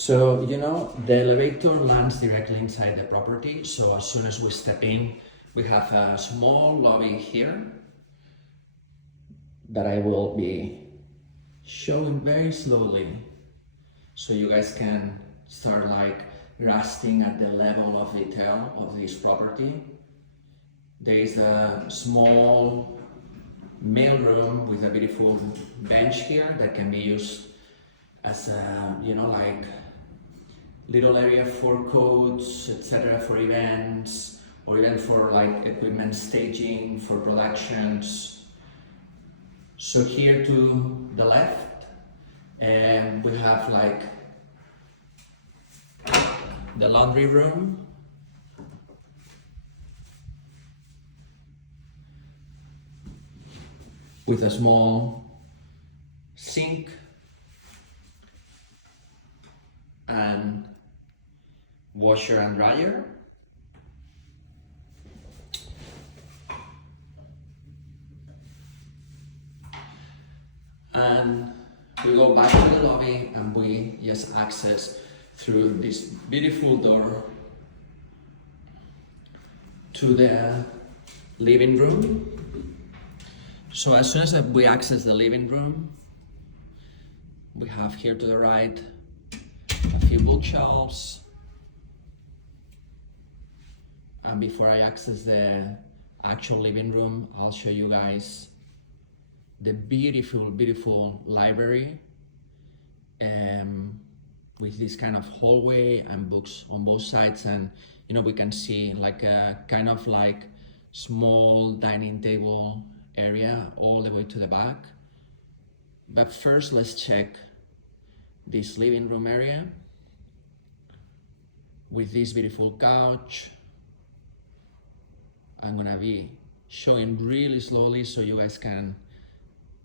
So, the elevator lands directly inside the property. So as soon as we step in, we have a small lobby here that I will be showing very slowly so you guys can start like grasping at the level of detail of this property. There is a small mail room with a beautiful bench here that can be used as a, like little area for coats, etc., for events, or even for like equipment staging for productions. So here to the left, we have like the laundry room, with a small sink and washer and dryer. And we go back to the lobby and we just access through this beautiful door to the living room. So as soon as we access the living room, we have here to the right a few bookshelves. And before I access the actual living room, I'll show you guys the beautiful library with this kind of hallway and books on both sides. And we can see like a kind of like small dining table area all the way to the back. But first, let's check this living room area with this beautiful couch. I'm gonna be showing really slowly so you guys can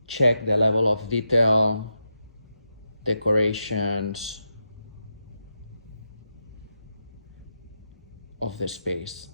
check the level of detail, decorations of the space.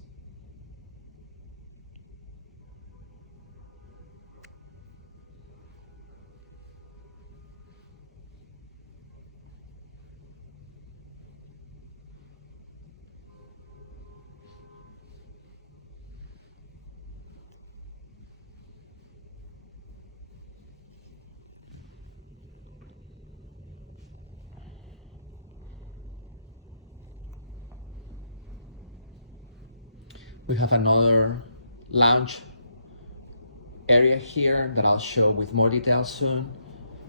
We have another lounge area here that I'll show with more detail soon.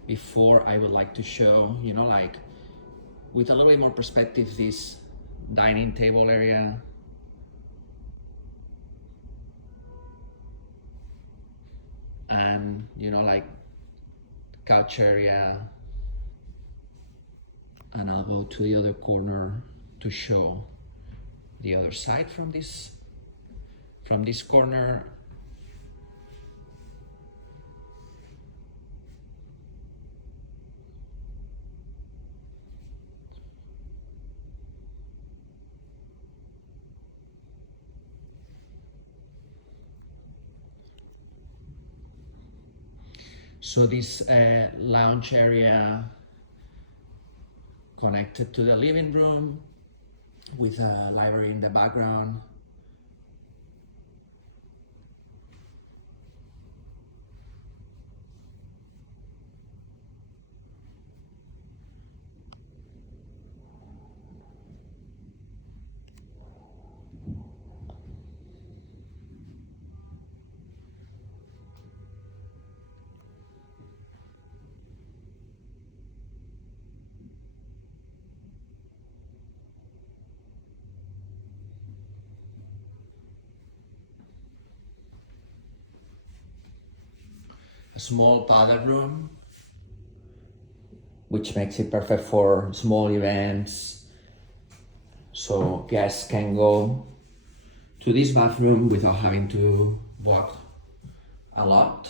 Before, I would like to show, like with a little bit more perspective, this dining table area. And, like couch area. And I'll go to the other corner to show the other side from this corner. So this lounge area connected to the living room with a library in the background. A small powder room, which makes it perfect for small events. So guests can go to this bathroom without having to walk a lot.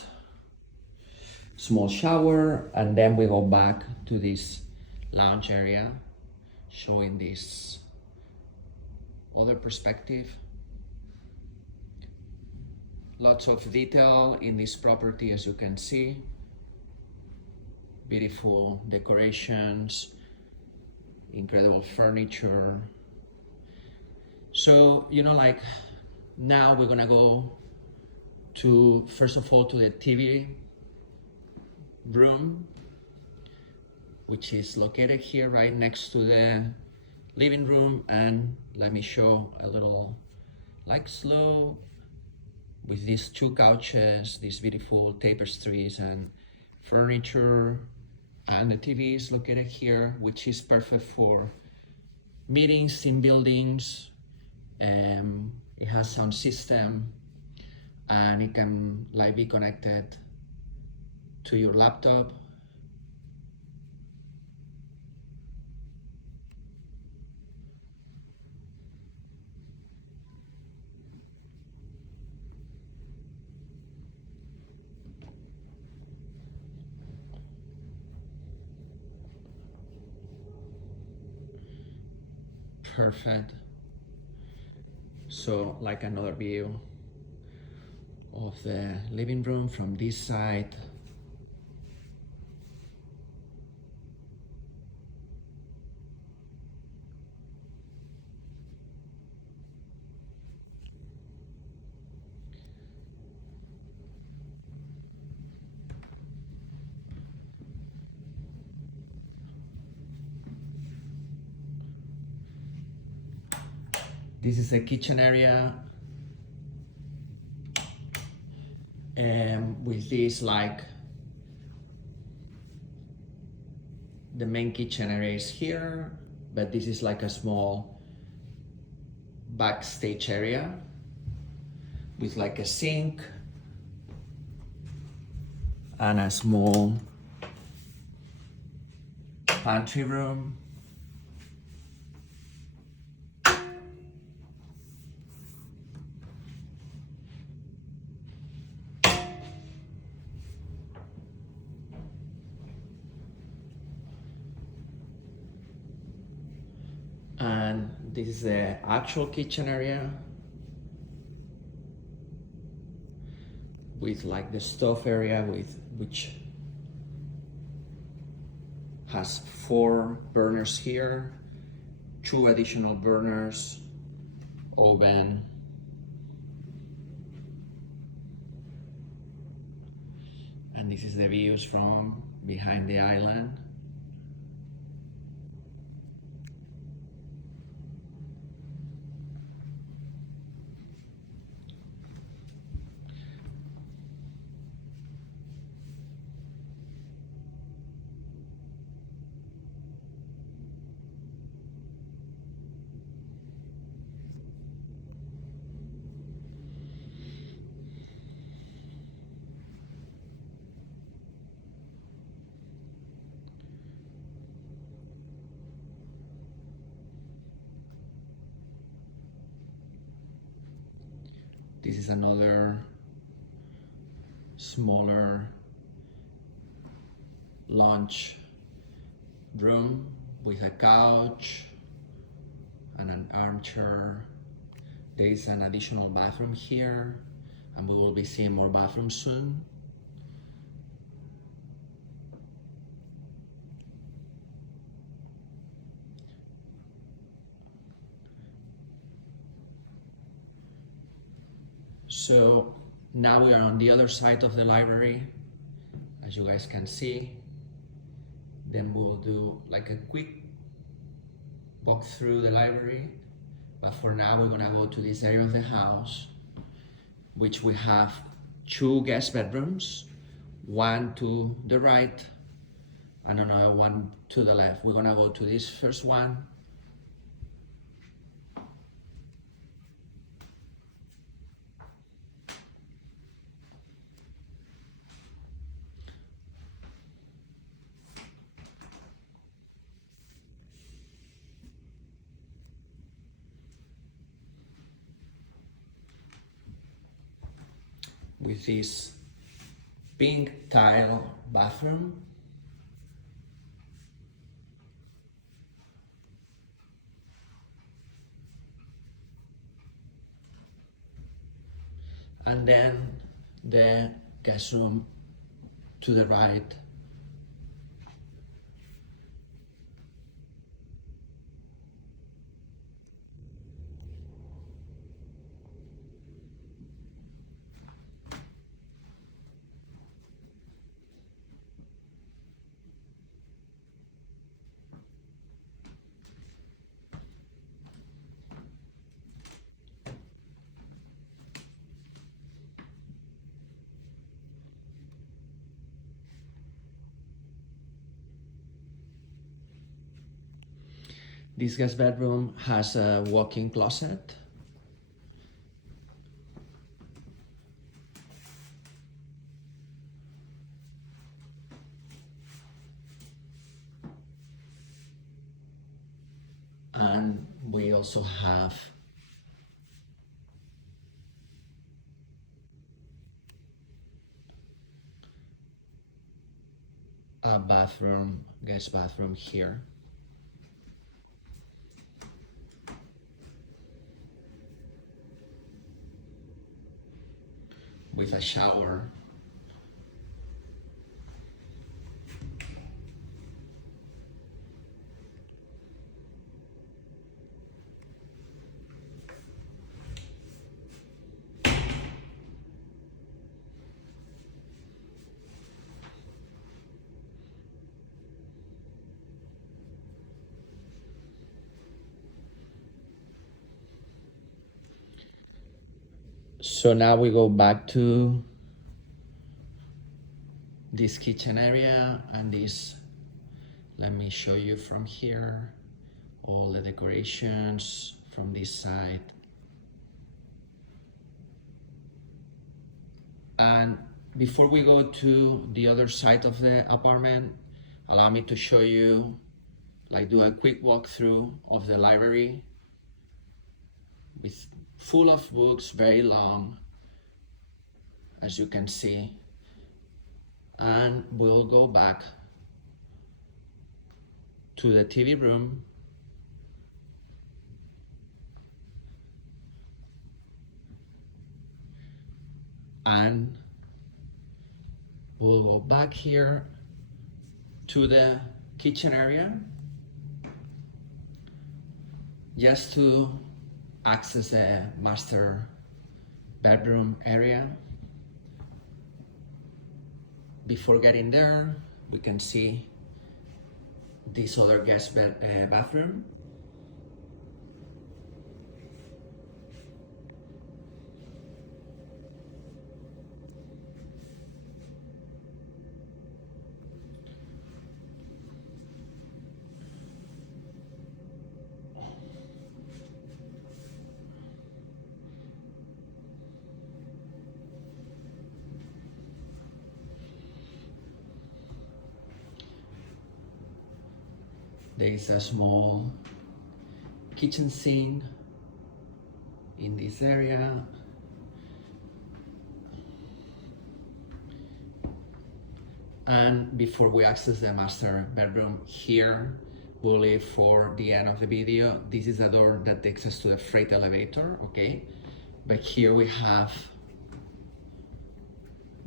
Small shower, and then we go back to this lounge area, showing this other perspective. Lots of detail in this property, as you can see. Beautiful decorations incredible furniture. So, like now we're gonna go to, first of all, to the TV room, which is located here right next to the living room. And let me show a little slow with these two couches, these beautiful tapestries and furniture, and the TV is located here, which is perfect for meetings in buildings. It has sound system, and it can be connected to your laptop. Perfect. So another view of the living room from this side. This is the kitchen area, with this the main kitchen area is here, but this is a small backstage area with a sink and a small pantry room. And this is the actual kitchen area with the stove area, which has 4 burners here, 2 additional burners, oven, and this is the views from behind the island. This is another smaller lunch room with a couch and an armchair. There is an additional bathroom here, and we will be seeing more bathrooms soon. So now we are on the other side of the library, as you guys can see. Then we'll do a quick walk through the library. But for now, we're gonna go to this area of the house, which we have 2 guest bedrooms, one to the right and another one to the left. We're gonna go to this first one. With this pink tile bathroom. And then the guest room to the right. This guest bedroom has a walk-in closet. And we also have a bathroom, guest bathroom here. With a shower. So now we go back to this kitchen area and this, let me show you from here, all the decorations from this side. And before we go to the other side of the apartment, allow me to show you, like do a quick walkthrough of the library with full of books, very long, as you can see. And we'll go back to the TV room. And we'll go back here to the kitchen area just to access the master bedroom area. Before getting there, we can see this other guest bathroom. There is a small kitchen sink in this area. And before we access the master bedroom here, we'll leave for the end of the video. This is a door that takes us to the freight elevator, okay? But here we have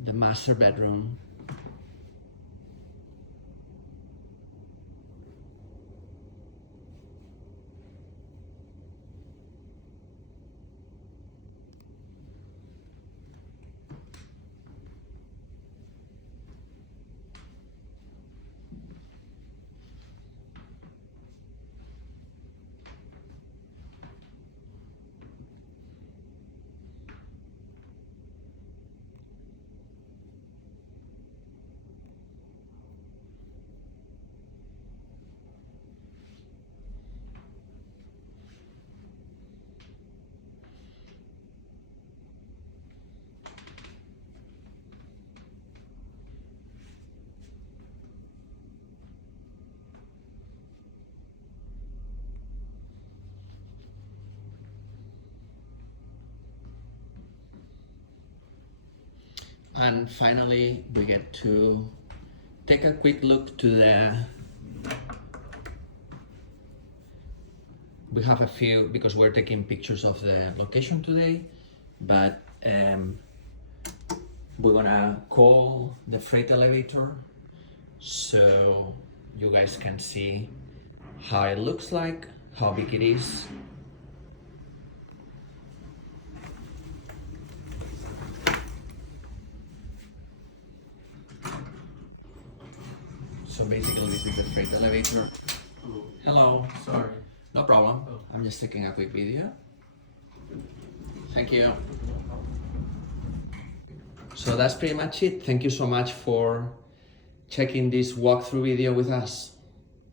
the master bedroom. And finally, we get to take a quick look to we have a few, because we're taking pictures of the location today, but we're gonna call the freight elevator so you guys can see how it looks like, how big it is. So basically this is the freight elevator. Hello. Hello. Sorry. No problem. Oh. I'm just taking a quick video. Thank you. So that's pretty much it. Thank you so much for checking this walkthrough video with us.